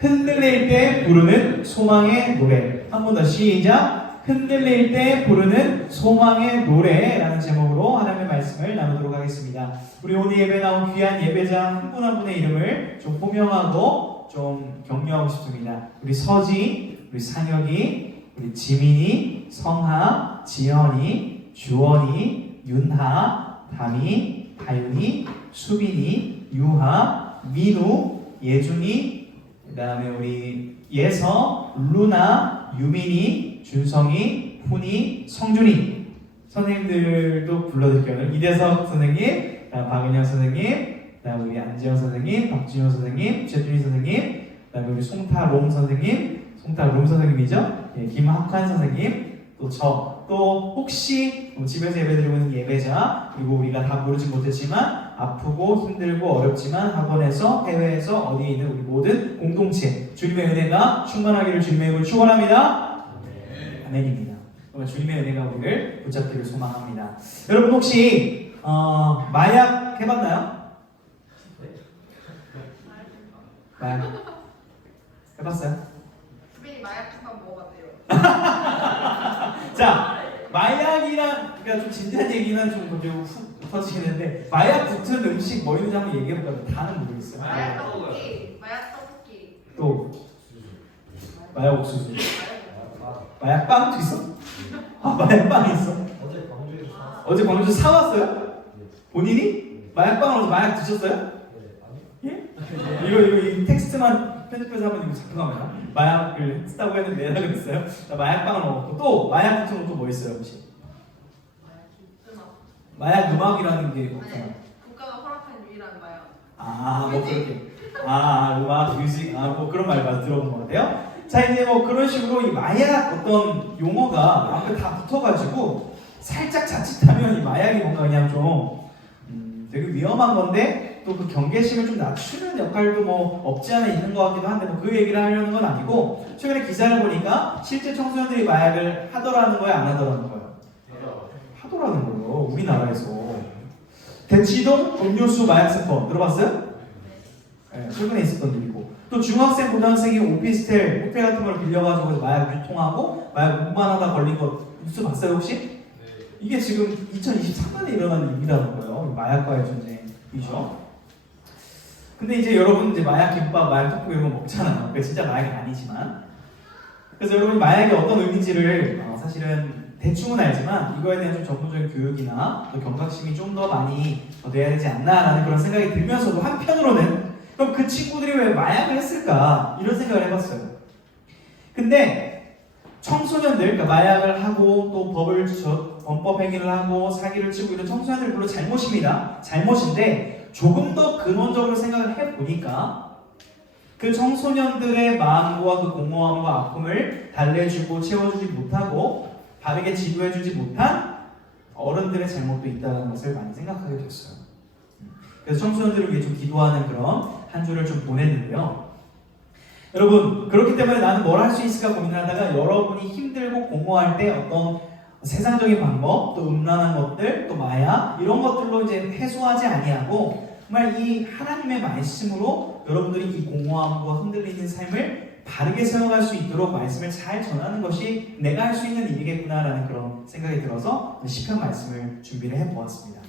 흔들릴 때 부르는 소망의 노래. 한 번 더 시작. 흔들릴 때 부르는 소망의 노래라는 제목으로 하나님의 말씀을 나누도록 하겠습니다. 우리 오늘 예배 나온 귀한 예배자 한 분 한 분의 이름을 좀 호명하고 좀 격려하고 싶습니다. 우리 서지, 우리 상혁이, 우리 지민이, 성하, 지연이, 주원이, 윤하, 담이, 다윤이, 수빈이, 유하, 민우, 예준이, 그 다음에 우리 예서, 루나, 유민이, 준성이, 훈이, 성준이 선생님들도 불러드릴게요. 이대석 선생님, 박은영 선생님, 그다음 우리 안지영 선생님, 박진호 선생님, 최준희 선생님, 그다음에 우리 송타롱 선생님, 송타롱 선생님이죠. 예, 김학환 선생님, 또 저, 또 혹시 집에서 예배드리고 있는 예배자, 그리고 우리가 다 부르지 못했지만 아프고 힘들고 어렵지만 학원에서 해외에서 어디에 있는 우리 모든 공동체 주님의 은혜가 충만하기를 주님의 이름으로 축원합니다. 아멘입니다. 주님의 은혜가 우리를 붙잡기를 소망합니다. 여러분 혹시 마약 해봤나요? 마약 해봤어요? 주빈이 마약 한번 먹어봤대요. 자, 마약이랑 그러니까 좀 진지한 얘기는 좀 훅 터지겠는데 마약 붙은 음식 뭐 있는지 한번 얘기해볼까요? 다는 모르겠어요. 마약 떡볶이, 마약 떡볶이. 또 마약 옥수수, 마약 빵도 있어? 아, 마약 빵이 있어? 어제 광주에서 사왔어요? 본인이? 마약 빵을 어제 마약 드셨어요? 예? 이거 이 텍스트만 편집해서 한번 이거 작성합니다. 마약을 쓰다고 했는데 내가 그랬어요. 마약빵을 먹었고 또 마약 같은 것도 뭐 있어요 혹시? 마약 음악이라는 게 없잖아. 국가가 허락한 유일한 마약. 뭐 그렇게. 음악, 뮤직, 뭐 그런 말 많이 들어본 것 같아요. 자, 이제 뭐 그런 식으로 이 마약 어떤 용어가 앞에 다 붙어가지고 살짝 자칫하면 이 마약이 뭔가 그냥 좀 되게 위험한 건데 또 그 경계심을 좀 낮추는 역할도 뭐 없지 않아 있는 것 같기도 한데 뭐 그 얘기를 하려는 건 아니고 최근에 기사를 보니까 실제 청소년들이 마약을 하더라는 거예요, 안 하더라는 거예요? 하더라는 거예요. 우리나라에서. 대치동 음료수 마약 사건 들어봤어요? 네, 최근에 있었던 일이고 또 중학생, 고등학생이 오피스텔, 호텔 같은 걸 빌려가지고 마약 유통하고 마약 운반하다 걸린 거 뉴스 봤어요 혹시? 이게 지금 2023년에 일어난 일이라는 거예요. 마약과의 전쟁이죠. 근데 이제 여러분 이제 마약 김밥, 마약 떡볶이 이런 거 먹잖아요. 그게 진짜 마약이 아니지만. 그래서 여러분이 마약이 어떤 의미인지를 사실은 대충은 알지만 이거에 대한 좀 전문적인 교육이나 또 경각심이 좀 더 많이 돼야 되지 않나라는 그런 생각이 들면서도 한편으로는 그럼 그 친구들이 왜 마약을 했을까 이런 생각을 해봤어요. 근데 청소년들, 그러니까 마약을 하고 또 범법 행위를 하고 사기를 치고 이런 청소년들 별로 잘못입니다. 잘못인데 조금 더 근원적으로 생각을 해보니까 그 청소년들의 마음과 그 공허함과 아픔을 달래주고 채워주지 못하고 바르게 지도해주지 못한 어른들의 잘못도 있다는 것을 많이 생각하게 됐어요. 그래서 청소년들을 위해 좀 기도하는 그런 한 주를 좀 보냈는데요. 여러분, 그렇기 때문에 나는 뭘 할 수 있을까 고민하다가 여러분이 힘들고 공허할 때 어떤 세상적인 방법, 또 음란한 것들, 또 마약 이런 것들로 이제 해소하지 아니하고 정말 이 하나님의 말씀으로 여러분들이 이 공허함과 흔들리는 삶을 바르게 세워갈 수 있도록 말씀을 잘 전하는 것이 내가 할 수 있는 일이겠구나라는 그런 생각이 들어서 시편 말씀을 준비를 해보았습니다.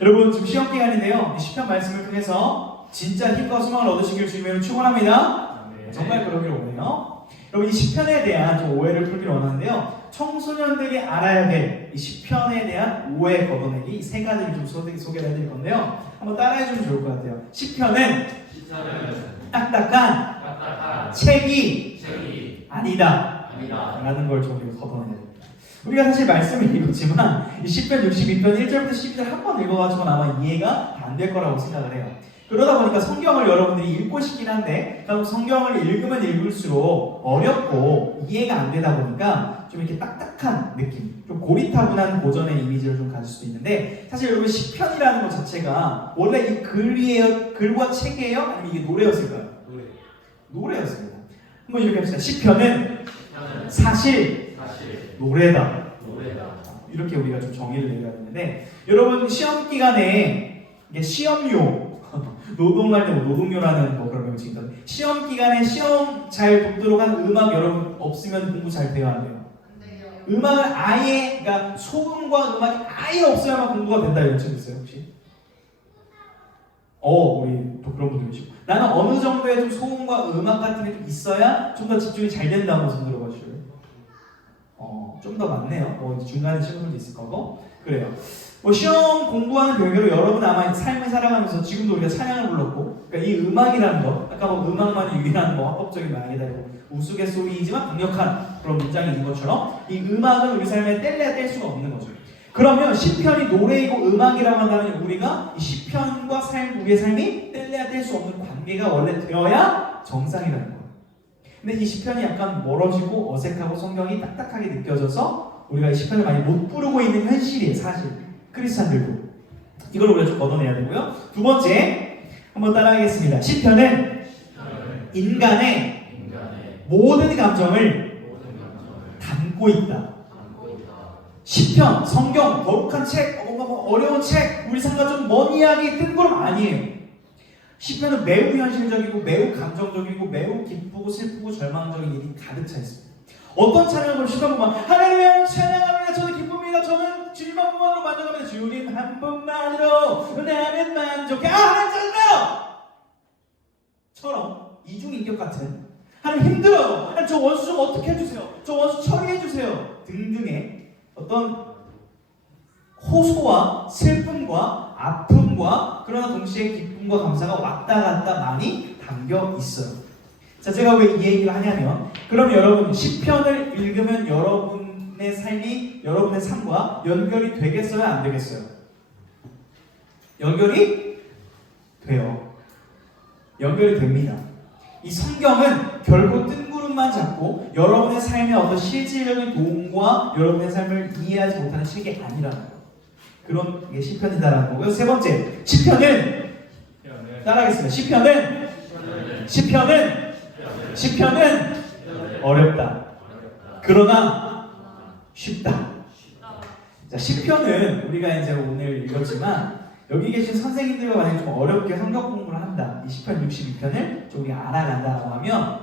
여러분 지금 시험 기간인데요. 시편 말씀을 통해서 진짜 힘과 소망을 얻으시길 주님으로 축원합니다. 정말 그러길 원해요. 여러분 이 시편에 대한 좀 오해를 풀기를 원하는데요. 청소년들이 알아야 될 이 시편에 대한 오해 걷어내기 이 세 가지를 좀 소개를 해드릴 건데요. 한번 따라해주면 좋을 것 같아요. 시편은 딱딱한 책이 아니다 라는 걸 좀 걷어내야 됩니다. 우리가 사실 말씀을 읽었지만 이 시편 62편 1절부터 12절 한 번 읽어가지고는 아마 이해가 안 될 거라고 생각을 해요. 그러다 보니까 성경을 여러분들이 읽고 싶긴 한데 성경을 읽으면 읽을수록 어렵고 이해가 안 되다 보니까 좀 이렇게 딱딱한 느낌, 좀 고리타분한 고전의 이미지를 좀 가질 수도 있는데 사실 여러분 시편이라는 것 자체가 원래 이 글과 책이에요? 아니면 이게 노래였을까요? 노래였습니다. 한번 이렇게 합시다. 시편은 사실 노래다. 이렇게 우리가 좀 정의를 내려야 되는데 여러분 시험 기간에 이게 시험용 노동할 때 뭐 노동요라는 뭐 그런 명칭이 있던데 시험 기간에 시험 잘 돕도록 한 음악 여러분 없으면 공부 잘 돼요 안 돼요? 안 돼요. 음악을 아예 그러니까 소음과 음악이 아예 없어야만 공부가 된다 이런 책 있어요 혹시? 우리 또 그런 분들 계시고 나는 어느 정도의 좀 소음과 음악 같은 게 좀 있어야 좀 더 집중이 잘 된다고 손 들어봐 주셔요. 좀 더 많네요. 중간에 친구들도 있을 거고 그래요. 시험 공부하는 별개로 여러분 아마 삶을 살아가면서 지금도 우리가 찬양을 불렀고 그러니까 이 음악이라는 거 아까 뭐 음악만이 유일한 뭐 합법적인 말이다 우스갯소리이지만 강력한 그런 문장이 있는 것처럼 이 음악은 우리 삶에 뗄래야 뗄 수가 없는 거죠. 그러면 시편이 노래이고 음악이라고 한다면 우리가 이 시편과 우리의 삶이 뗄래야 뗄 수 없는 관계가 원래 되어야 정상이라는 거예요. 근데 이 시편이 약간 멀어지고 어색하고 성경이 딱딱하게 느껴져서 우리가 이 시편을 많이 못 부르고 있는 현실이에요. 사실 크리스찬들도 이걸 우리가 좀 걷어내야 되고요. 두 번째 한번 따라하겠습니다. 시편은 인간의 모든 감정을 담고 있다. 시편, 성경, 거룩한 책, 뭔가 어려운 책, 우리 삶과 좀 먼 이야기, 뜬구름 아니에요. 시편은 매우 현실적이고 매우 감정적이고 매우 기쁘고 슬프고 절망적인 일이 가득 차 있습니다. 어떤 찬양을 보면 시편 보면 하나님을 찬양합니다. 저는 기쁩니다. 저는 주님 한 분만으로 만족합니다. 주님 한 분만으로 나는 만족해. 하나님 찬양해요! 처럼 이중인격 같은 하나님 힘들어요. 하나님 저 원수 좀 어떻게 해주세요. 저 원수 처리해주세요. 등등의 어떤 호소와 슬픔과 아픔과 그러나 동시에 기쁨과 감사가 왔다 갔다 많이 담겨 있어요. 자, 제가 왜 이 얘기를 하냐면 그럼 여러분 시편을 읽으면 여러분의 삶이 여러분의 삶과 연결이 되겠어요? 안 되겠어요? 연결이 돼요. 연결이 됩니다. 이 성경은 결국 뜬구름만 잡고 여러분의 삶의 어떤 실질적인 도움과 여러분의 삶을 이해하지 못하는 책이 아니라는 거예요. 그런 게 시편이다라는 거고요. 세 번째, 시편은 따라하겠습니다. 시편은 어렵다. 그러나 쉽다. 자, 시편은 우리가 이제 오늘 읽었지만 여기 계신 선생님들과 만약에 좀 어렵게 성경 공부를 한다. 이 시편 62편을 좀 우리가 알아간다고 하면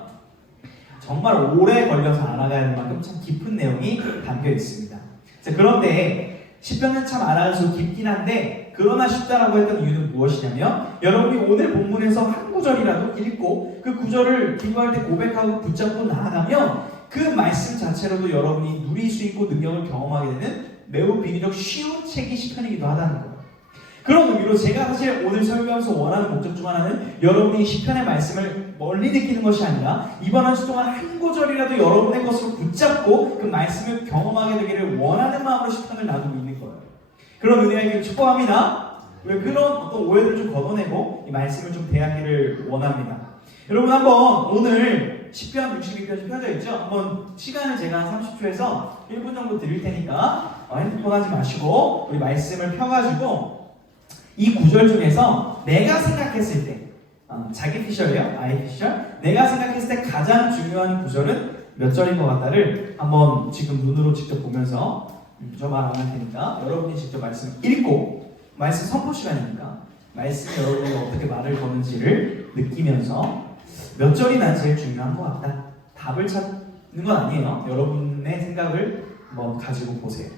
정말 오래 걸려서 알아가야 할 만큼 참 깊은 내용이 담겨 있습니다. 자, 그런데 시편은 참 알아갈수록 깊긴 한데 그러나 쉽다라고 했던 이유는 무엇이냐면 여러분이 오늘 본문에서 한 구절이라도 읽고 그 구절을 기도할 때 고백하고 붙잡고 나아가면 그 말씀 자체로도 여러분이 누릴 수 있고 능력을 경험하게 되는 매우 비교적 쉬운 책이 시편이기도 하다는 거예요. 그런 의미로 제가 사실 오늘 설교하면서 원하는 목적 중 하나는 여러분이 시편의 말씀을 멀리 느끼는 것이 아니라 이번 한 주 동안 한 구절이라도 여러분의 것으로 붙잡고 그 말씀을 경험하게 되기를 원하는 마음으로 시편을 나누고 있는 거예요. 그런 은혜가 있기를 축복합니다. 왜 그런 어떤 오해들을 좀 걷어내고 이 말씀을 좀 대하기를 원합니다. 여러분 한번 오늘 시편 62편이 펴져 있죠? 한번 시간을 제가 한 30초에서 1분 정도 드릴 테니까 핸드폰 하지 마시고 우리 말씀을 펴가지고 이 구절 중에서 내가 생각했을 때 자기 피셜이에요. 아이 피셜. 내가 생각했을 때 가장 중요한 구절은 몇 절인 것 같다를 한번 지금 눈으로 직접 보면서 저 말 안 할 테니까 여러분이 직접 말씀 읽고 말씀 선포 시간이니까 말씀이 여러분이 어떻게 말을 거는지를 느끼면서 몇 절이 난 제일 중요한 것 같다. 답을 찾는 건 아니에요. 여러분의 생각을 한번 가지고 보세요.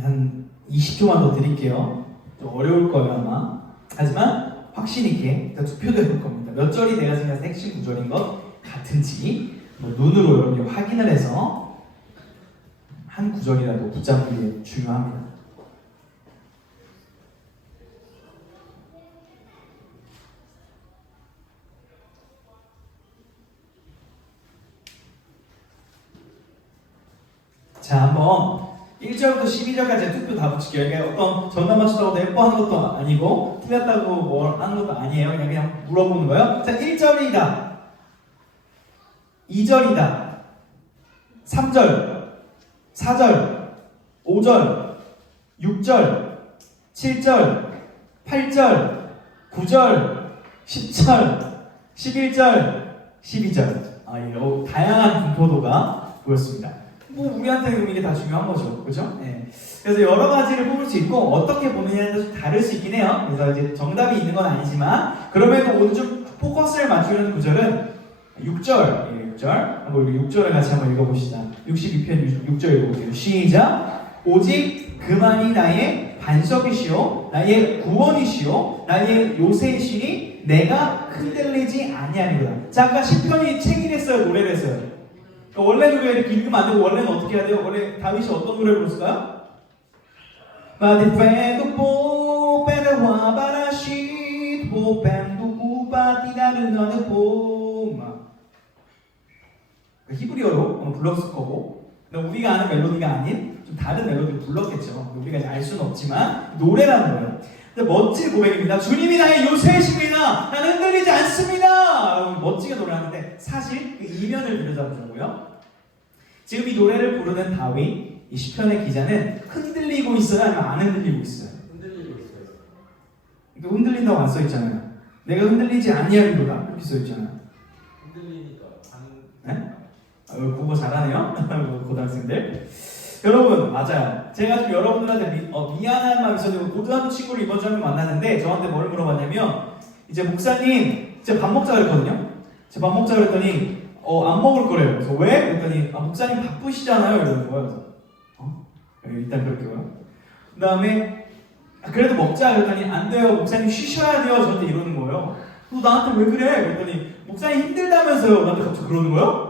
한 20초만 더 드릴게요. 좀 어려울 거예요 아마. 하지만 확신 있게 일단 투표도 해볼 겁니다. 몇 절이 내가 생각한 핵심 구절인 것 같은지 눈으로 여러분이 확인을 해서 한 구절이라도 붙잡는 게 중요합니다. 자, 한번 1절부터 12절까지 투표 다 붙일게요. 이게 어떤 정답 맞추다고 예뻐하는 것도 아니고 틀렸다고 뭐 하는 것도 아니에요. 그냥 물어보는 거예요. 자, 1절이다. 2절이다. 3절, 4절, 5절, 6절, 7절, 8절, 9절, 10절, 11절, 12절. 이런 다양한 분포도가 보였습니다. 뭐 우리한테는 이게 다 중요한 거죠, 그렇죠? 네. 그래서 여러 가지를 뽑을 수 있고 어떻게 보느냐에 따라서 다를 수 있긴 해요. 그래서 이제 정답이 있는 건 아니지만 그럼에도 오늘 좀 포커스를 맞추려는 구절은 6절, 6절. 한번 우리 6절을 같이 한번 읽어봅시다. 62편 6절 읽어보세요. 시작. 오직 그만이 나의 반석이시오, 나의 구원이시오, 나의 요새이시니 내가 흔들리지 아니하리로다. 자, 아까 시편이 책을 했어요, 노래를 했어요. 그러니까 원래 노래 이렇게 읽으면 안 되고 원래는 어떻게 해야 돼요? 원래 다윗이 어떤 노래를 불렀을까요? 마디페도 뽀페르와 바라시 뽀펜도 구바디다르 너는 뽀마. 히브리어로 불렀을 거고, 근데 우리가 아는 멜로디가 아닌 좀 다른 멜로디를 불렀겠죠. 우리가 이제 알 수는 없지만 노래라는 거예요. 근데 멋진 고백입니다. 주님이 나의 요새이십니다. 나는 흔들리지 않습니다. 라고 멋지게 노래하는데 사실 그 이면을 들여다보자고요. 지금 이 노래를 부르는 다윗, 이 시편의 기자는 흔들리고 있어요? 아니면 안 흔들리고 있어요? 흔들리고 있어요. 그러니까 흔들린다고 안 써있잖아요. 내가 흔들리지 아니하리로다 이렇게 써있잖아요. 흔들리니까 네? 국어 잘하네요. 고등학생들. 여러분, 맞아요. 제가 좀 여러분들한테 미안한 마음이 있었는데 고등학교 친구를 이번 주에 만났는데 저한테 뭘 물어봤냐면 이제 목사님 제가 밥 먹자 그랬거든요. 제가 밥 먹자 그랬더니 안 먹을 거래요. 그래서 왜? 그랬더니 목사님 바쁘시잖아요. 이러는 거예요. 그래서 일단 그렇게요. 그 다음에 그래도 먹자 그랬더니 안 돼요. 목사님 쉬셔야 돼요. 저한테 이러는 거예요. 너 나한테 왜 그래? 그랬더니 목사님 힘들다면서요. 나한테 갑자기 그러는 거예요.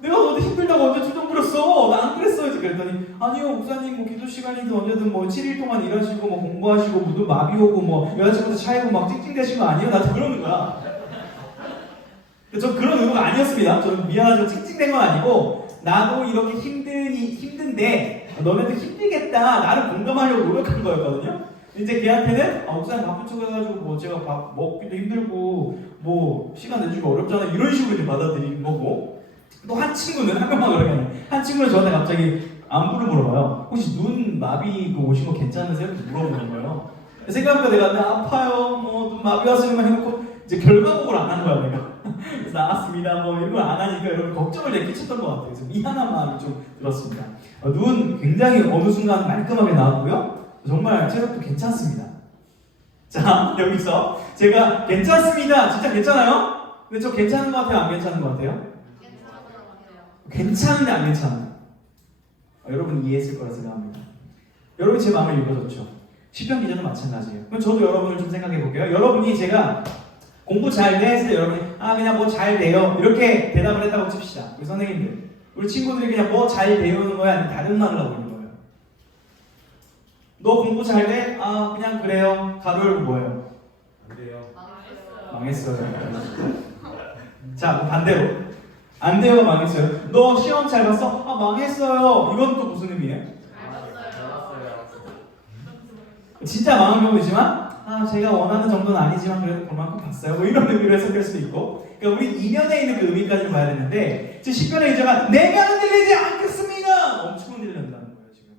내가 너한테 힘들다고 언제 투정 부렸어? 나 안 그랬어. 이제 그랬더니 아니요 목사님 뭐 기도 시간이든 언제든 뭐 7일 동안 일하시고 뭐 공부하시고 무슨 마비 오고 뭐 여자친구도 차이고 막 찡찡대신 거 아니에요? 나한테 그러는 거야. 저 그런 의도가 아니었습니다. 저는 미안하지만 찡찡댄 건 아니고 나도 이렇게 힘든데 너네도 힘들겠다. 나를 공감하려고 노력한 거였거든요. 이제 걔한테는 목사님 바쁜 척 해가지고 뭐 제가 밥 먹기도 힘들고 뭐 시간 내주기 어렵잖아 이런 식으로 이제 받아들인 거고, 또 한 친구는 한 명만 그러면 한 친구는 저한테 갑자기 안부를 물어봐요. 혹시 눈 마비 오신 거 괜찮으세요? 이렇게 물어보는 거예요. 생각해보니까 내가 아파요 뭐 눈 마비 왔으면 해놓고 이제 결과복을 안 한 거야 내가. 그래서 나왔습니다 뭐 이런 걸 안 하니까 여러분 걱정을 내가 끼쳤던 것 같아요. 그래서 미안한 마음이 좀 들었습니다. 눈 굉장히 어느 순간 말끔하게 나왔고요. 정말 체력도 괜찮습니다. 자, 여기서 제가 괜찮습니다. 진짜 괜찮아요? 근데 저 괜찮은 것 같아요? 안 괜찮은 것 같아요? 괜찮은데 안 괜찮아요. 여러분 이해했을 거라 생각합니다. 여러분 제 마음을 읽어줬죠. 시편 기자도 마찬가지예요. 그럼 저도 여러분을 좀 생각해 볼게요. 여러분이 제가 공부 잘 돼 했을 때 여러분이 그냥 뭐 잘 돼요 이렇게 대답을 했다고 칩시다. 우리 선생님들, 우리 친구들이 그냥 뭐 잘 배우는 거야 아니면 다른 말을 하고 있는 거예요? 너 공부 잘 돼? 그냥 그래요. 가로 열고 뭐예요? 안 돼요. 망했어요. 자, 반대로 안 돼요, 망했어요. 너 시험 잘 봤어? 망했어요. 이건 또 무슨 의미예요? 진짜 망한 경우이지만 제가 원하는 정도는 아니지만 그래도 그만큼 봤어요. 뭐 이런 의미로 해석할 수도 있고. 그러니까 우리 이면에 있는 그 의미까지를 봐야 되는데 지금 시편의 의자가 내가 흔들리지 않겠습니다. 엄청 흔들린다는 거예요 지금.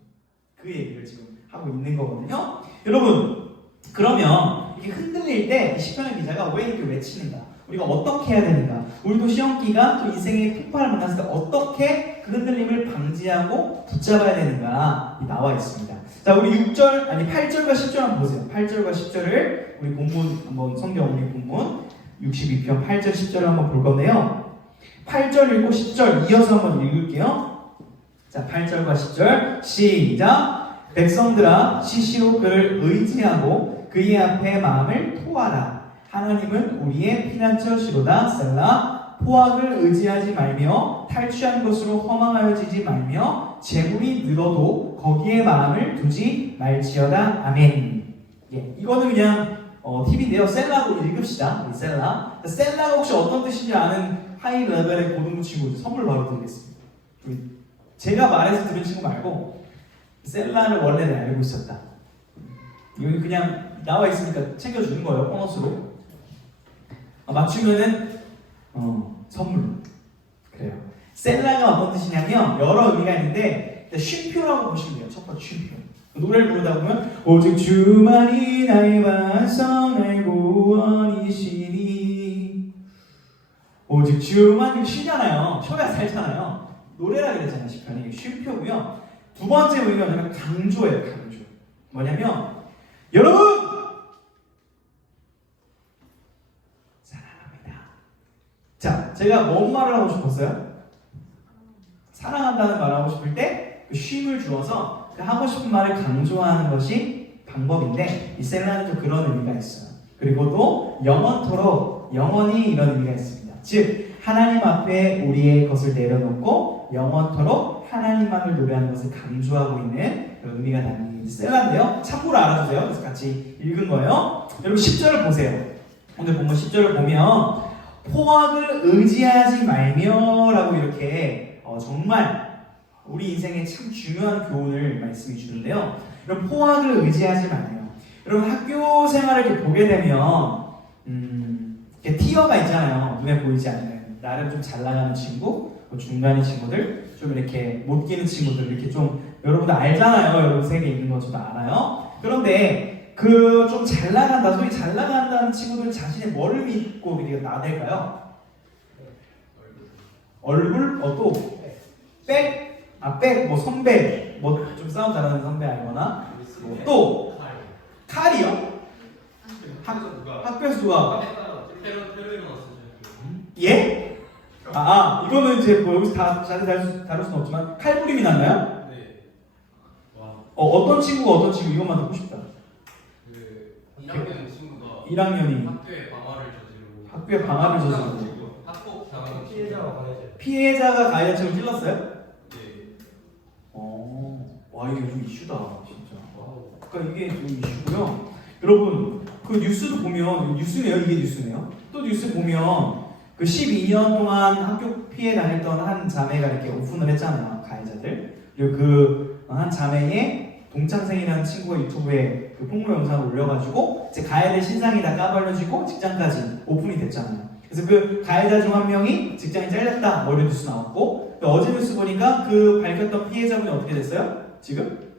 그 얘기를 지금 하고 있는 거거든요. 여러분, 그러면 이게 흔들릴 때 시편의 기자가 왜 이렇게 외치는가? 우리가 어떻게 해야 되는가? 우리도 시험 기간 또 인생의 폭발을 만났을 때 어떻게 그 흔들림을 방지하고 붙잡아야 되는가 나와 있습니다. 자, 우리 8절과 10절 한번 보세요. 8절과 10절을 우리 본문 한번 성경 우리 본문 62편 8절 10절을 한번 볼 건데요. 8절 읽고 10절 이어서 한번 읽을게요. 자, 8절과 10절 시작. 백성들아 시시로 그를 의지하고 그의 앞에 마음을 토하라. 하나님은 우리의 피난처시로다. 셀라. 포악을 의지하지 말며 탈취한 것으로 허망하여지지 말며 재물이 늘어도 거기에 마음을 두지 말지어다. 아멘. 이거는 그냥 팁인데요. 셀라로 읽읍시다. 셀라. 셀라가 혹시 어떤 뜻인지 아는 하이 레벨의 고등부 친구들 선물 바로 드리겠습니다. 우리 제가 말해서 들은 친구 말고 셀라를 원래 내가 알고 있었다. 이건 그냥 나와 있으니까 챙겨주는 거예요. 보너스로. 맞추면은 선물로. 그래요. 셀라가 어떤 뜻이냐면 여러 의미가 있는데 쉼표라고 보시면 돼요. 첫 번째 쉼표. 노래를 부르다 보면 오직 주만이 나의 반성 나의 구원이시니 오직 주만 쉬잖아요. 쉬어야 살잖아요. 노래라 그랬잖아요. 시편이 쉼표고요. 두 번째 의미가 뭐냐면 강조예요. 강조. 뭐냐면 여러분 사랑합니다. 자, 제가 뭔 말을 하고 싶었어요? 사랑한다는 말을 하고 싶을 때 그 쉼을 주어서 그 하고 싶은 말을 강조하는 것이 방법인데 이 셀라는 좀 그런 의미가 있어요. 그리고 또 영원토록 영원히 이런 의미가 있습니다. 즉 하나님 앞에 우리의 것을 내려놓고 영원토록 하나님만을 노래하는 것을 강조하고 있는 그런 의미가 담긴 셀라인데요. 참고로 알아주세요. 그래서 같이 읽은 거예요. 여러분 10절을 보세요. 오늘 본문 10절을 보면 포악을 의지하지 말며라고 이렇게 정말 우리 인생에 참 중요한 교훈을 말씀해 주는데요. 여러분 포악을 의지하지 말며. 여러분 학교 생활을 이렇게 보게 되면 이렇게 티어가 있잖아요. 눈에 보이지 않는 나름 좀 잘 나가는 친구, 중간의 친구들, 좀 이렇게 못 끼는 친구들 이렇게 좀 여러분들 알잖아요. 여러분 세계에 있는 거 좀 알아요. 그런데 그 좀 잘 나간다, 소위 잘 나간다는 친구들 자신의 뭐를 믿고 우리가 나댈까요? 얼굴? 또 백? 백, 뭐 선배, 뭐 좀 싸움 잘하는 선배 알거나 또 칼이요? 학교에서 누가? 예? 이거는 이제 뭐 여기서 다 자세히 다룰 수는 없지만 칼부림이 났나요? 네. 와. 어떤 친구가 어떤 친구 이것만 듣고 싶다. 그 1학년 친구가 1학년이 학교에 방화를 저지르고 학교에 방화를 저지르고 학폭 당한 피해자가 가해자처럼 찔렀어요? 네. 와 이게 좀 이슈다 진짜. 그러니까 이게 좀 이슈고요. 여러분 그 뉴스도 보면 뉴스네요. 이게 뉴스네요. 또 뉴스 보면 그 12년 동안 학교 피해 다녔던 한 자매가 이렇게 오픈을 했잖아요. 가해자들. 그리고 그 한 자매의 동창생이라는 친구가 유튜브에 그 폭로 영상을 올려가지고 이제 가해자 신상이 다 까발려지고 직장까지 오픈이 됐잖아요. 그래서 그 가해자 중 한 명이 직장이 잘렸다 뭐 이런 뉴스 나왔고 어제 뉴스 보니까 그 밝혔던 피해자분이 어떻게 됐어요? 지금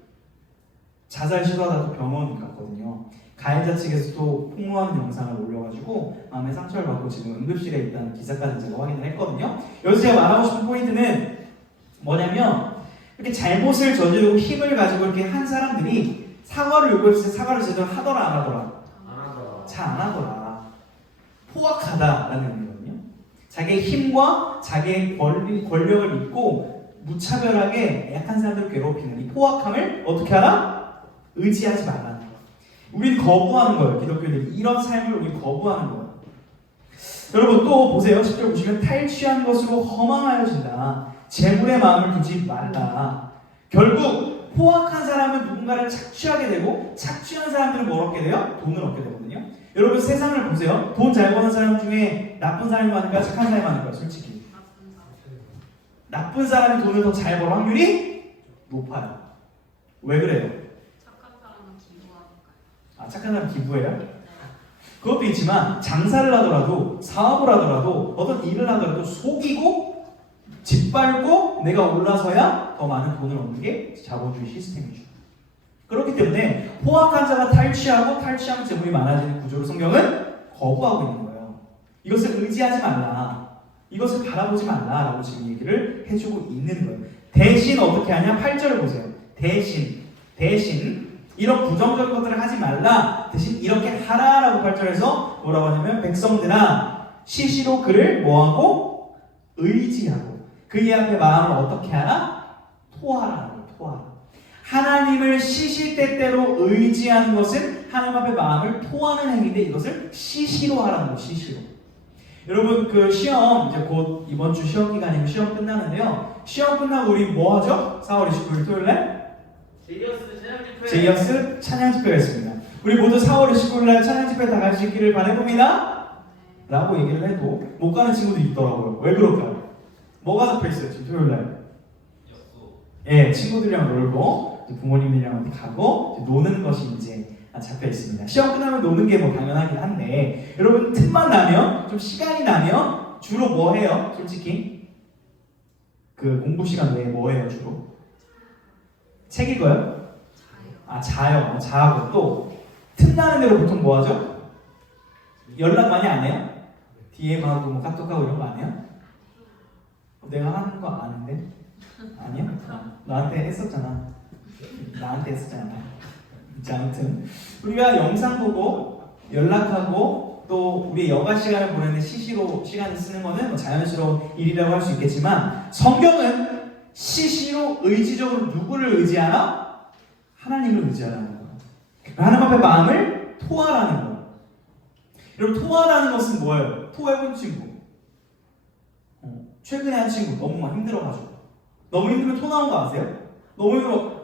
자살 시도하다 또 병원 갔거든요. 가해자 측에서 또 폭로하는 영상을 올려가지고 마음의 상처를 받고 지금 응급실에 있다는 기사까지 제가 확인을 했거든요. 여기서 제가 말하고 싶은 포인트는 뭐냐면 이렇게 잘못을 저지르고 힘을 가지고 이렇게 한 사람들이 사과를 요구했을 때 사과를 제대로 하더라 안 하더라? 잘 안 하더라. 포악하다라는 의미거든요. 자기의 힘과 자기의 권력을 믿고 무차별하게 약한 사람들을 괴롭히는 이 포악함을 어떻게 하라? 의지하지 말라는 거예요. 우린 거부하는 거예요. 기독교인들이 이런 삶을 우린 거부하는 거예요. 여러분 또 보세요. 10절 보시면 탈취한 것으로 허망하여진다. 재물의 마음을 두지 말라. 결국 포악한 사람은 누군가를 착취하게 되고 착취한 사람들은 뭘 얻게 돼요? 돈을 얻게 되거든요. 여러분 세상을 보세요. 돈 잘 버는 사람 중에 나쁜 사람이 많을까 착한 사람이 많을까? 솔직히 나쁜 사람이 돈을 더 잘 벌 확률이 높아요. 왜 그래요? 착한 사람은 기부하니까요. 착한 사람 기부해요? 그것도 있지만 장사를 하더라도 사업을 하더라도 어떤 일을 하더라도 속이고 짓밟고 내가 올라서야 더 많은 돈을 얻는 게 자본주의 시스템이죠. 그렇기 때문에 포악한 자가 탈취하고 탈취하면 재물이 많아지는 구조를 성경은 거부하고 있는 거예요. 이것을 의지하지 말라. 이것을 바라보지 말라라고 지금 얘기를 해주고 있는 거예요. 대신 어떻게 하냐? 8절을 보세요. 대신 이런 부정적인 것들을 하지 말라. 대신 이렇게 하라라고 8절에서 뭐라고 하냐면 백성들아 시시로 그를 뭐하고? 의지하고 그의 앞에 마음을 어떻게 하라? 토하라는 거예요. 토하라. 하나님을 시시때때로 의지하는 것은 하나님 앞에 마음을 토하는 행위인데 이것을 시시로 하라는 거예요. 시시로. 여러분 그 시험 이제 곧 이번 주 시험 기간이고 시험 끝나는데요. 시험 끝나고 우리 뭐 하죠? 4월 29일 토요일날 제이어스 찬양 집회가 있습니다. 우리 모두 4월 29일날 찬양 집회 다 같이 있기를 바라봅니다 라고 얘기를 해도 못 가는 친구도 있더라고요. 왜 그럴까요? 뭐가 잡혀있어요 지금 토요일날? 예, 친구들이랑 놀고 부모님이랑 어디 가고 노는 것이 이제 잡혀 있습니다. 시험 끝나면 노는 게 뭐 당연하긴 한데 여러분 틈만 나면 좀 시간이 나면 주로 뭐 해요? 솔직히 그 공부 시간 외에 뭐 해요 주로? 책 읽어요? 자요. 자고 또 틈나는 대로 보통 뭐 하죠? 연락 많이 안 해요? DM하고 뭐 카톡하고 이런 거 안 해요? 내가 하는 거 아는데? 아니야? 나한테 했었잖아. 자, 아무튼 우리가 영상 보고 연락하고 또 우리 여가 시간을 보내는 시시로 시간을 쓰는 거는 뭐 자연스러운 일이라고 할 수 있겠지만 성경은 시시로 의지적으로 누구를 의지하나? 하나님을 의지하라는 거예요. 하나님 앞에 마음을 토하라는 거예요. 여러분 토하라는 것은 뭐예요? 토해본 친구. 최근에 한 친구 너무 막 힘들어가지고 너무 힘들면 토 나온 거 아세요? 너무 힘들어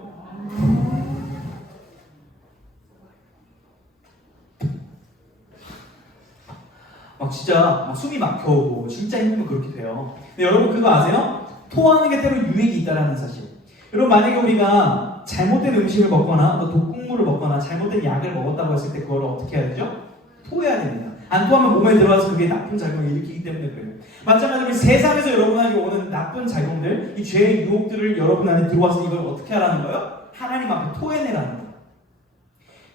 막 진짜 막 숨이 막혀오고 진짜 힘들면 그렇게 돼요. 근데 여러분 그거 아세요? 토하는 게 때로 유익이 있다는 사실. 여러분 만약에 우리가 잘못된 음식을 먹거나 또 독극물을 먹거나 잘못된 약을 먹었다고 했을 때 그걸 어떻게 해야 되죠? 토해야 됩니다. 안 토하면 몸에 들어가서 그게 나쁜 작용을 일으키기 때문에 그래요. 마찬가지로 세상에서 여러분에게 오는 나쁜 작용들, 이 죄의 유혹들을 여러분 안에 들어와서 이걸 어떻게 하라는 거예요? 하나님 앞에 토해내라는 거예요.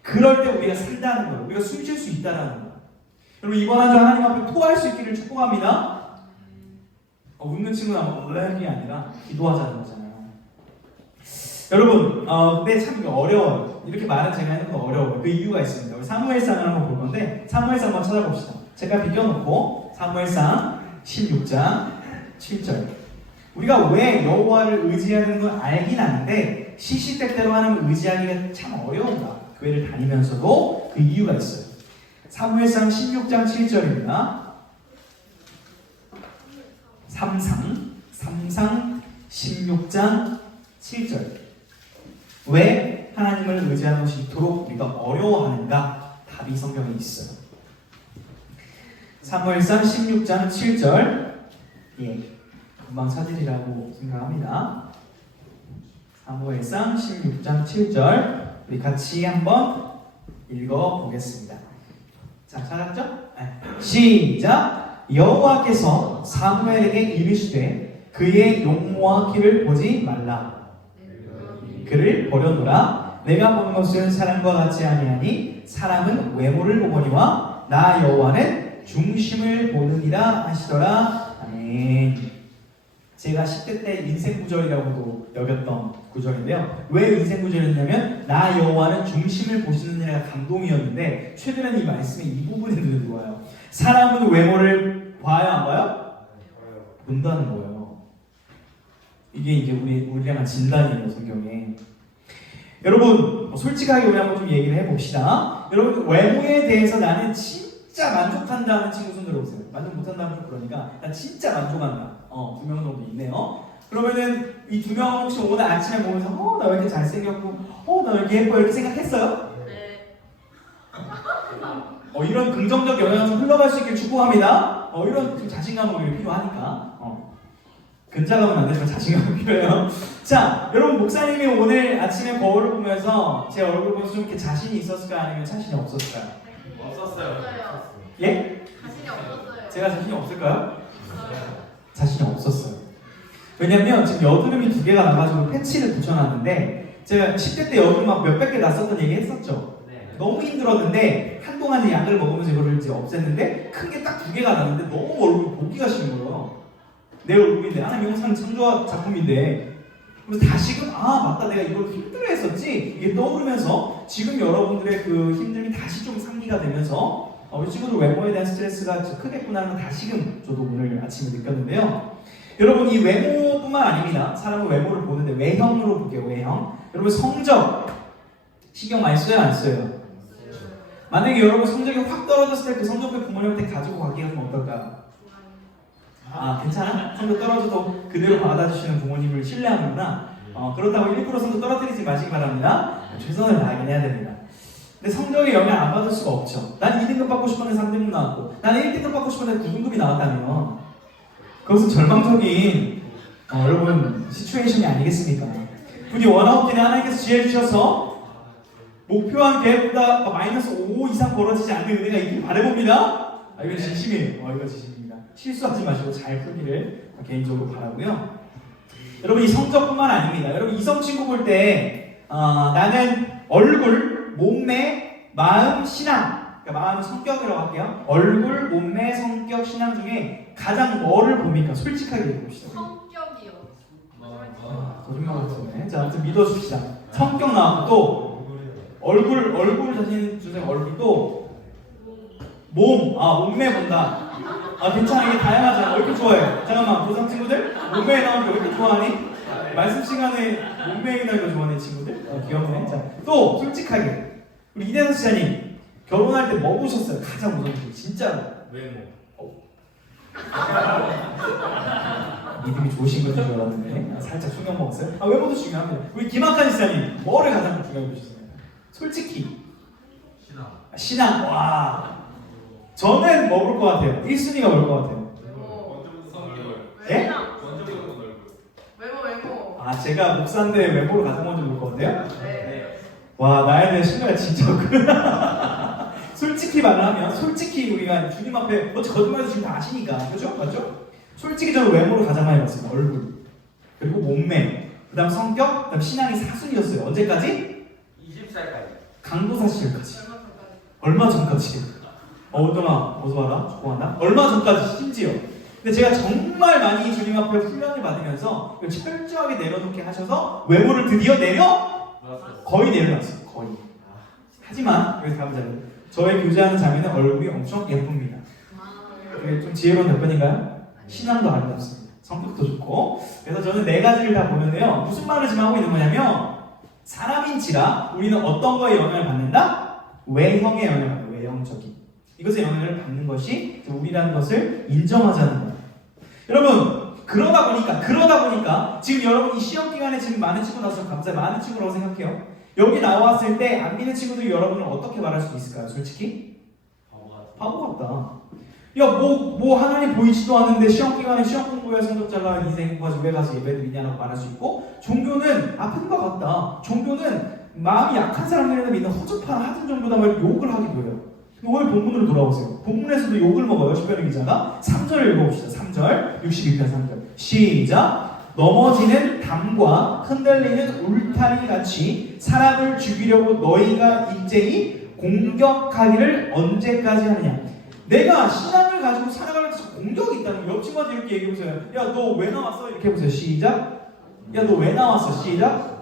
그럴 때 우리가 산다는 거예요. 우리가 숨 쉴 수 있다는 거예요. 여러분 이번 한 주 하나님 앞에 토할 수 있기를 축복합니다. 웃는 친구는 아마 놀라는 아니라 기도하자는 거잖아요. 여러분, 근데 참 이거 어려워요. 이렇게 말은 제가 하는 건 어려워요. 그 이유가 있습니다. 우리 사무엘상을 한번 볼 건데 사무엘상 한번 찾아봅시다. 제가 비껴놓고 사무엘상 16장 7절. 우리가 왜 여호와를 의지하는 걸 알긴 아는데 시시때때로 하나님을 의지하기가 참 어려운가. 교회를 다니면서도 그 이유가 있어요. 사무엘상 16장 7절입니다. 3상 16장 7절. 왜 하나님을 의지하는 것이 이토록 우리가 어려워하는가? 답이 성경에 있어요. 사무엘상 16장 7절. 예, 금방 찾으리라고 생각합니다. 사무엘상 16장 7절. 우리 같이 한번 읽어보겠습니다. 자, 찾았죠? 네. 시작! 여호와께서 사무엘에게 이르시되 그의 용모와 키를 보지 말라. 그를 버려놓으라. 내가 보는 것은 사람과 같지 아니하니 사람은 외모를 보거니와 나 여호와는 중심을 보느니라 하시더라. 아멘. 제가 10대 때 인생 구절이라고도 여겼던 구절인데요. 왜 인생 구절이었냐면 나 여호와는 중심을 보시느니라 감동이었는데 최근에는 이 말씀에 이 부분에 눈에 들어와요. 사람은 외모를 봐요 안 봐요? 본다는 거예요. 이게 이제 우리랑 진단이에요 성경에. 여러분 솔직하게 우리 한번 좀 얘기를 해봅시다. 여러분 외모에 대해서 나는 진짜 만족한다는 친구 손 들어보세요. 만족 못한다면 좀 그러니까 나 진짜 만족한다. 2명 정도 있네요. 그러면은 이 2명 혹시 오늘 아침에 보면서 나 왜 이렇게 잘생겼고 나 왜 이렇게 예뻐 이렇게 생각했어요? 네. 이런 긍정적 영향을 좀 흘러갈 수 있길 축복합니다. 이런 좀 자신감이 필요하니까. 근자감은 안 되지만 자신감이 필요해요. 자, 여러분 목사님이 오늘 아침에 거울을 보면서 제 얼굴 보면서 좀 이렇게 자신이 있었을까요? 아니면 자신이 없었을까요? 없었어요. 예? 자신이 없었어요. 제가 자신이 없을까요? 없어요. 자신이 없었어요. 왜냐면 지금 여드름이 2개가 나가지고 패치를 붙여놨는데 제가 10대 때 여드름 막 몇백 개 났었던 얘기 했었죠. 네. 너무 힘들었는데 한동안 이제 약을 먹으면서 이거를 이제 없앴는데 큰 게 딱 2개가 나는데 너무 얼굴 보기가 싫은 거예요. 내 얼굴인데 하나님 영상 창조 작품인데 그래서 다시금 맞다 내가 이걸 힘들어했었지 이게 떠오르면서 지금 여러분들의 그 힘듦이 다시 좀 상기가 되면서 우리 친구들 외모에 대한 스트레스가 크겠구나 하는 걸 다시금 저도 오늘 아침에 느꼈는데요. 여러분 이 외모뿐만 아닙니다. 사람은 외모를 보는데 외형으로 볼게요. 외형. 여러분 성적 신경 많이 써요 안 써요? 만약에 여러분 성적이 확 떨어졌을 때 그 성적표 부모님한테 가지고 가기가 좀 어떨까요? 괜찮아? 성적 떨어져도 그대로 받아주시는 부모님을 신뢰하는구나. 그렇다고 1% 성적 떨어뜨리지 마시기 바랍니다. 최선을 다하긴 해야 됩니다. 근데 성적에 영향 안 받을 수가 없죠. 난 2등급 받고 싶었는데 3등급 나왔고 나는 1등급 받고 싶었는데 9등급이 나왔다면 그것은 절망적인 여러분 시츄에이션이 아니겠습니까? 부디 원하옵기는 하나님께서 지혜 주셔서 목표한 계획보다 마이너스 5 이상 벌어지지 않는 은혜가 있길 바라봅니다. 이건 진심이에요. 이건 진심입니다. 실수하지 마시고 잘 풀기를 개인적으로 바라고요. 여러분 이 성적뿐만 아닙니다. 여러분 이성 친구 볼 때 나는 얼굴, 몸매, 마음, 신앙, 그러니까 마음, 성격이라고 할게요. 얼굴, 몸매, 성격, 신앙 중에 가장 뭐를 봅니까? 솔직하게 얘기해봅시다. 성격이요. 거짓말 같은데. 자, 아무튼 믿어줍시다. 성격 나왔고 또 얼굴 자신 주세요. 얼굴 또 몸, 몸매 본다. 괜찮아. 이게 다양하잖아. 왜 이렇게 좋아해? 잠깐만, 고상 친구들? 몸매에 나오는 거 왜 이렇게 좋아하니? 말씀 시간에 몸매에 나오는 거 좋아하는 친구들? 귀엽네. 자, 또 솔직하게 우리 이대선 시장님 결혼할 때 뭐 보셨어요? 가장 우선적으로 진짜로. 외모. 믿음이 좋으신 것인 줄 알았는데 살짝 충격 먹었어요. 외모도 중요합니다. 우리 김학한 시장님 뭐를 가장 중요하게 보셨어요? 솔직히. 신앙. 와. 저는 뭐 볼 것 같아요? 1순위가 뭘 것 같아요? 예? 외모. 제가 목사인데 외모를 가장 먼저 볼 것 같아요? 네. 와, 나에 대한 신뢰가 진짜 없구나. 솔직히 말하면, 솔직히 우리가 주님 앞에, 거짓말도 지금 다 아시니까. 그죠? 맞죠? 솔직히 저는 외모를 가장 많이 봤어요. 얼굴. 그리고 몸매. 그 다음 성격. 그 다음 신앙이 4순위였어요. 언제까지? 20살까지. 강도사 시절까지. 얼마 전까지? 어떤아, 어서 와라. 축복한다. 얼마 전까지 심지어. 근데 제가 정말 많이 주님 앞에 훈련을 받으면서 철저하게 내려놓게 하셔서 외모를 드디어 거의 내려놨어요. 거의. 하지만 여기서 가보자면 저의 교제하는 자매는 얼굴이 엄청 예쁩니다. 그게 좀 지혜로운 답변인가요? 신앙도 아름답습니다. 성격도 좋고. 그래서 저는 네 가지를 다 보는데요. 무슨 말을 지금 하고 있는 거냐면 사람인지라 우리는 어떤 거에 영향을 받는다? 외형에 영향을 받는다. 외형적인. 이것에 영향을 받는 것이 우리라는 것을 인정하자는 거예요. 여러분 그러다 보니까 지금 여러분 이 시험 기간에 지금 많은 친구 나와서 감사해. 많은 친구라고 생각해요. 여기 나왔을 때 안 믿는 친구들이 여러분을 어떻게 말할 수 있을까요? 솔직히 바보 같다. 야 뭐 하나님 보이지도 않는데 시험 기간에 시험 공부해 성적 잘 나와 인생 공부하지 왜 가서 예배를 믿냐고 말할 수 있고, 종교는 아픈 것 같다. 종교는 마음이 약한 사람들이나 믿는 허접한 하등 정도다 말 욕을 하기도 해요. 오늘 본문으로 돌아오세요. 본문에서도 욕을 먹어요. 신변의 기자가 3절을 읽어봅시다. 3절 62편 3절 시작. 넘어지는 담과 흔들리는 울타리 같이 사람을 죽이려고 너희가 인제히 공격하기를 언제까지 하느냐. 내가 신앙을 가지고 살아가면서 공격이 있다는 옆 친구한테 이렇게 얘기해보세요. 야 너 왜 나왔어? 이렇게 해보세요. 시작. 야 너 왜 나왔어? 시작.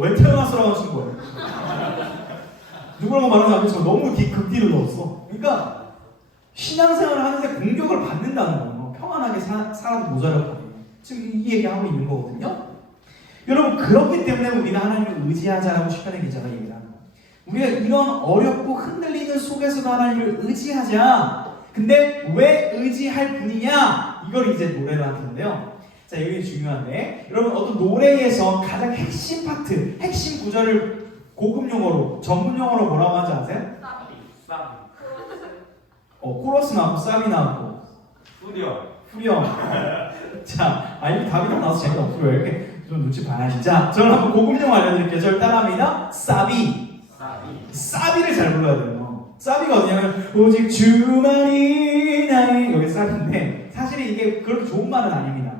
왜 태어났어라고 하는 친구예요. 누구라고 말하지 않고 너무 극딜을 넣었어. 그러니까 신앙생활을 하는데 공격을 받는다는 거예요. 평안하게 살아도 모자라고. 지금 이 얘기하고 있는 거거든요. 여러분 그렇기 때문에 우리는 하나님을 의지하자라고 시편의 기자가 얘기를 하는 거예요. 우리가 이런 어렵고 흔들리는 속에서도 하나님을 의지하자. 근데 왜 의지할 분이냐? 이걸 이제 노래로 하는 건데요. 자, 여기 중요한데 여러분 어떤 노래에서 가장 핵심 파트, 핵심 구절을 고급 용어로, 전문 용어로 뭐라고 하는지 아세요? 코러스 나왔고 사비 나왔고 후렴. 자, 이미 답이 다 나와서 재미없어요. 이렇게 좀 눈치 봐야지. 자, 저는 한번 고급 용어 알려드릴게요. 저를 따라합니다. 사비를 잘 불러야 돼요. 사비가 어디냐면 오직 주만이 나의, 여기 사비인데 사실 이게 그렇게 좋은 말은 아닙니다.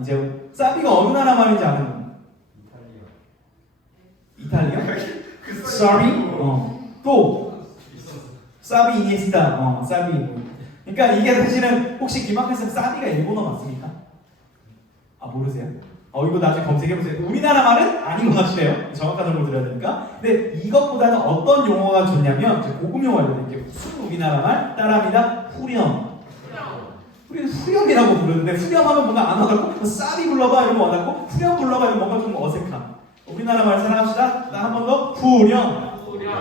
이제 사비가 어느 나라 말인지 아는 분? 이탈리아? Sorry? 또 사비 이니에스타. 사비. 그러니까 이게 사실은 혹시 김학현 쌤 사비가 일본어 맞습니까? 모르세요? 이거 나중에 검색해보세요. 우리나라 말은 아닌 것 같아요. 정확한 정보 드려야 되니까. 근데 이것보다는 어떤 용어가 좋냐면 고급 용어 알려드릴게요. 무슨 우리나라 말? 따라합니다. 후렴. 우리는 후렴이라고 부르는데 후렴하면 뭔가 안 와닿고 사비 불러봐 이러면 와닿고 후렴 불러봐 이러면 뭔가 좀 어색함. 우리나라 말 사랑합시다. 한 번 더 후렴.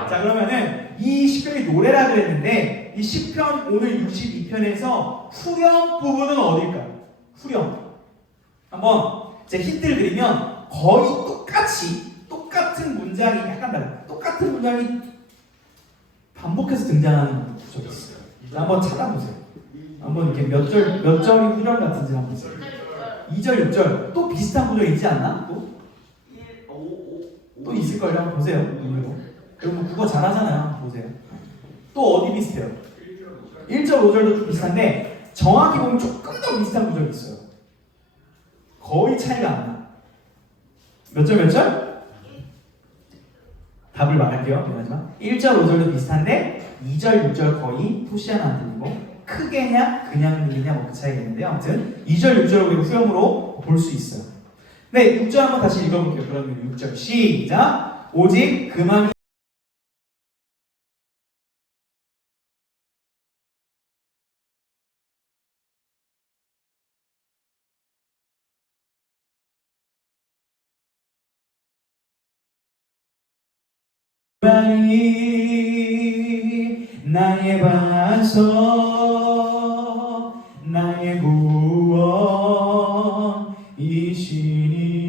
자, 그러면은 이 시편이 노래라 그랬는데 이 시편 오늘 62편에서 후렴 부분은 어딜까요? 후렴. 한번 제 힌트를 드리면 거의 똑같은 문장이 약간 달라요. 똑같은 문장이 반복해서 등장하는 구절이 있어요. 자, 한번 찾아보세요. 한번 이렇게 몇 절이 후렴 같은지 한번 보세요. 2절, 6절 또 비슷한 구절 있지 않나? 또 있을걸요? 한번 보세요. 눈으로. 여러분 국어 잘하잖아요. 한번 보세요. 또 어디 비슷해요? 1절, 5절도 좀 비슷한데 정확히 보면 조금 더 비슷한 구절이 있어요. 거의 차이가 안 나. 몇 절, 몇 절? 답을 말할게요. 미안하지만 1절, 5절도 비슷한데 2절, 6절 거의 토시 하나 안 들리고 크게냐 그냥 들리냐 뭐 그 차이가 있는데 아무튼 2절, 6절을 우리가 후렴으로 볼 수 있어요. 네, 6절 한번 다시 읽어볼게요. 그러면 6절 시작. 오직 그만 그만이 나의 반석 나의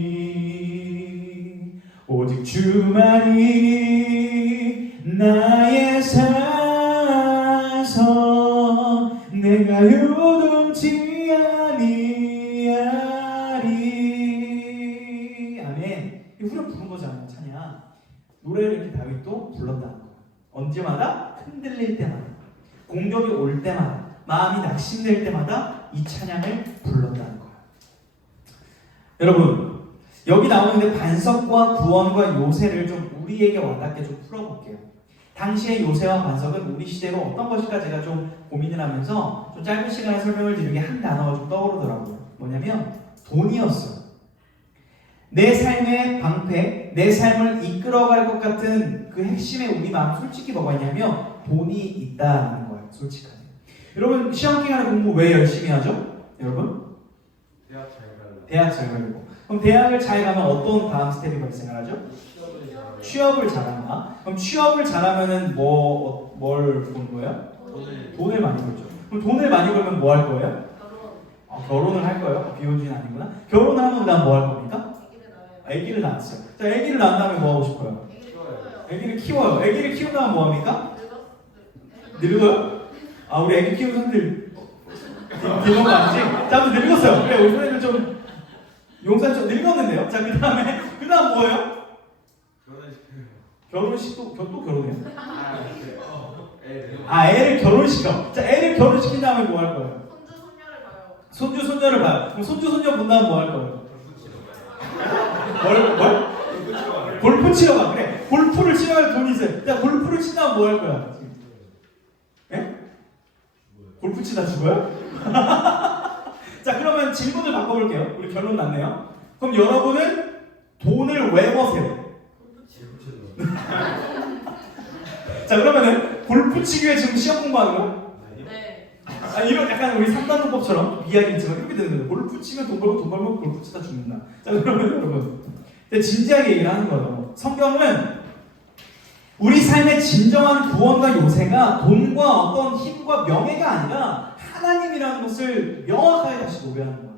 구원이시니 오직 주만이 나의 산성 내가 요동치 아니하리. 아멘. 이 후렴 부른 거잖아요. 찬양. 노래를 이렇게 다윗도 불렀다는 거예요. 언제마다 흔들릴 때마다 공격이 올 때마다 마음이 낙심될 때마다 이 찬양을 불렀다는 거예요. 여러분 여기 나오는데 반석과 구원과 요새를 좀 우리에게 와닿게 좀 풀어볼게요. 당시의 요새와 반석은 우리 시대로 어떤 것일까 제가 좀 고민을 하면서 좀 짧은 시간에 설명을 드리는 게 한 단어가 좀 떠오르더라고요. 뭐냐면 돈이었어요. 내 삶의 방패, 내 삶을 이끌어갈 것 같은 그 핵심의 우리 마음 솔직히 뭐가 있냐면 돈이 있다는 거예요. 솔직하게. 여러분 시험 기간에 공부 왜 열심히 하죠? 여러분? 대학 잘 가려고. 그럼 대학을 잘 가면 어떤 다음 스텝이 발생을 하죠? 취업을 잘한다. 그럼 취업을 잘하면은 뭘 보는 거예요? 돈을 많이 벌죠. 그럼 돈을 많이 벌면 뭐 할 거예요? 결혼을 할 거예요? 비혼주의는 아니구나. 결혼을 하면 그다음 뭐 할 겁니까? 아기를 낳았어요. 자, 아기를 낳은 다음에 뭐 하고 싶어요? 아기를 키워요. 아기를 키운 다음에 뭐 합니까? 늙어요? 아, 우리 아기 키우는 사람들 늙은 거 아니지? 자, 아무튼 늙었어요. 그래, 우리 선생님은 좀 용산 좀 늙었는데요. 자, 그 다음 뭐예요? 결혼식도 또 결혼해요? 아, 애를 결혼시켜. 자, 애를 결혼시킨 다음에 뭐 할 거예요? 손주 손녀를 봐요. 그럼 손주 손녀 본 다음 뭐 할 거예요? 뭘? 골프 치러 가. 그래. 골프를 치러 갈 돈이 있어요. 야, 골프를 치다 뭐 할 거야? 예? 골프 치다 죽어요? 자, 그러면 질문을 바꿔볼게요. 우리 결론 났네요. 그럼 여러분은 돈을 왜 버세요? 자, 그러면은 골프 치기 위해 지금 시험 공부하는 거야? 네. 아, 이런 약간 우리 삼단원법처럼 비약이지만 이렇게 되는 거예요. 골프 치면 돈 벌면 골프 치다 죽는다. 자, 그러면 여러분 진지하게 얘기를 하는 거예요. 성경은 우리 삶의 진정한 구원과 요새가 돈과 어떤 힘과 명예가 아니라 하나님이라는 것을 명확하게 다시 노래하는 거예요.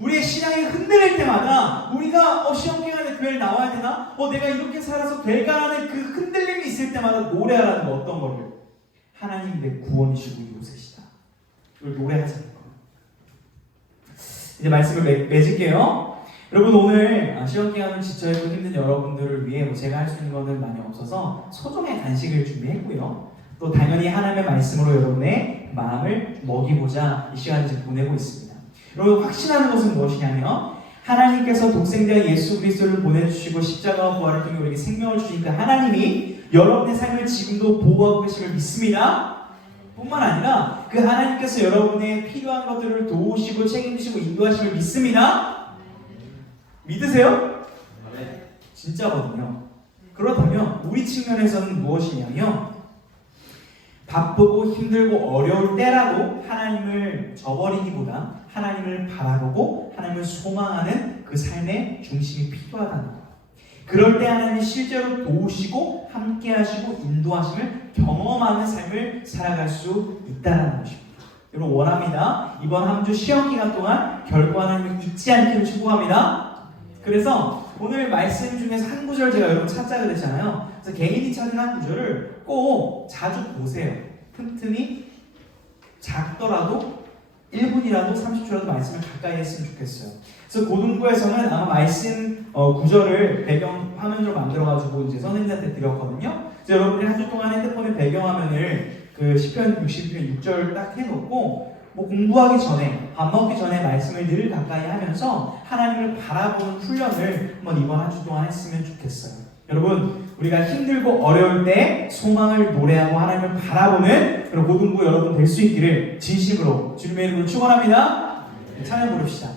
우리의 신앙이 흔들릴 때마다 우리가 시험 기간에 교회를 나와야 되나? 내가 이렇게 살아서 될까라는 그 흔들림이 있을 때마다 노래하라는 거 어떤 거를? 하나님 내 구원이시고 요새시다. 이걸 노래하자는 거예요. 이제 말씀을 맺을게요. 여러분 오늘 시험 기간을 지쳐있고 힘든 여러분들을 위해 제가 할 수 있는 거는 많이 없어서 소정의 간식을 준비했고요. 또 당연히 하나님의 말씀으로 여러분의 마음을 먹이고자 이 시간을 지금 보내고 있습니다. 여러분 확신하는 것은 무엇이냐면 하나님께서 독생자 예수 그리스도를 보내주시고 십자가와 부활을 통해 우리에게 생명을 주신 그 하나님이 여러분의 삶을 지금도 보호하고 계심을 믿습니다. 뿐만 아니라 그 하나님께서 여러분의 필요한 것들을 도우시고 책임지시고 인도하심을 믿습니다. 믿으세요? 진짜거든요. 그렇다면 우리 측면에서는 무엇이냐면 바쁘고 힘들고 어려울 때라도 하나님을 저버리기보다 하나님을 바라보고 하나님을 소망하는 그 삶의 중심이 필요하다는 거예요. 그럴 때 하나님이 실제로 도우시고 함께 하시고 인도하심을 경험하는 삶을 살아갈 수 있다는 것입니다. 여러분 원합니다. 이번 한 주 시험 기간 동안 결코 하나님을 잊지 않기를 축복합니다. 그래서 오늘 말씀 중에서 한 구절 제가 여러분 찾자 그랬잖아요. 그래서 개인이 찾은 한 구절을 꼭 자주 보세요. 틈틈이 작더라도 1분이라도 30초라도 말씀을 가까이 했으면 좋겠어요. 그래서 고등부에서는 아마 말씀 구절을 배경 화면으로 만들어가지고 이제 선생님한테 드렸거든요. 그래서 여러분들이 한 주 동안 핸드폰에 배경화면을 그 시편 60편 6절 딱 해놓고 뭐 공부하기 전에 밥 먹기 전에 말씀을 늘 가까이 하면서 하나님을 바라보는 훈련을 한번 이번 한 주 동안 했으면 좋겠어요. 여러분 우리가 힘들고 어려울 때 소망을 노래하고 하나님을 바라보는 그런 고등부 여러분 될 수 있기를 진심으로 주님의 이름으로 축원합니다. 찬양 부릅시다.